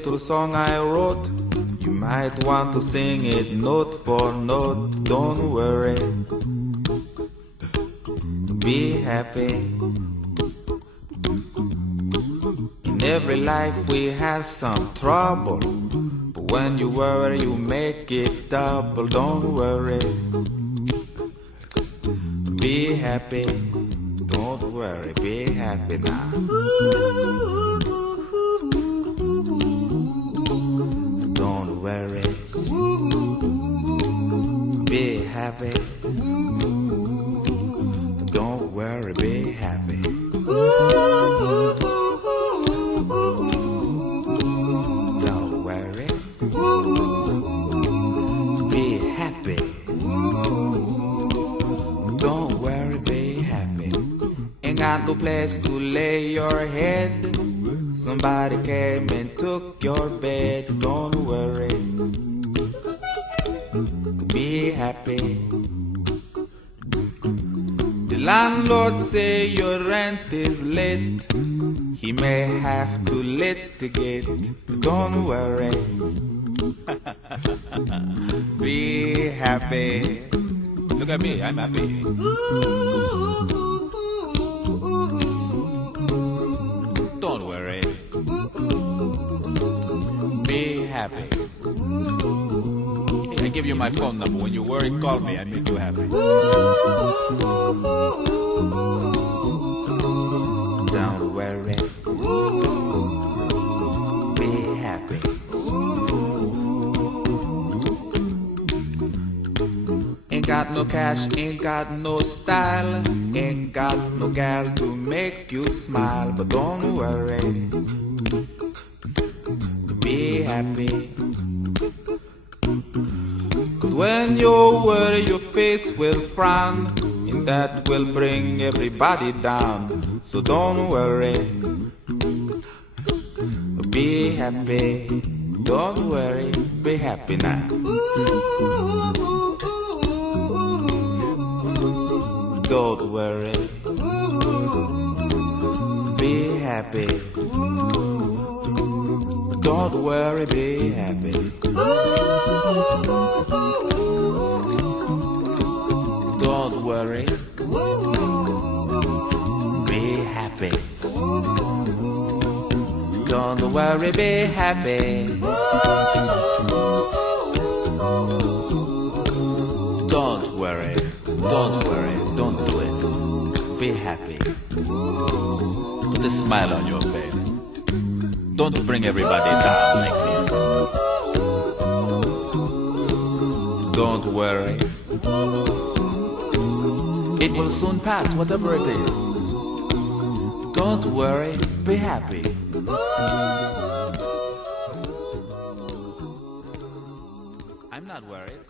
little song I wrote. You might want to sing it note for note. Don't worry, be happy. In every life we have some trouble, but when you worry you make it double. Don't worry, be happy. Don't worry, be happy now. Don't worry, be happy. Don't worry, be happy. Don't worry, be happy. Don't worry, be happy. Ain't got no place to lay your head. Somebody came and took your bed. Don't worry, be happy. The landlord say your rent is late. He may have to litigate. Don't worry, be happy. Look at me, I'm happy. Don't worry, be happy. I give you my phone number. When you worry, call me. I make you happy. Don't worry, be happy. Ain't got no cash, ain't got no style, ain't got no gal to make you smile. But don't worry, be happy. 'Cause when you worry your face will frown, and that will bring everybody down. So don't worry, be happy. Don't worry, be happy now. Don't worry, be happy. Don't worry, be happy. Don't worry, be happy. Don't worry, be happy. Don't worry, don't do it. Be happy. Put a smile on your face. Don't bring everybody down like this. Don't worry, it will soon pass, whatever it is. Don't worry, be happy. I'm not worried.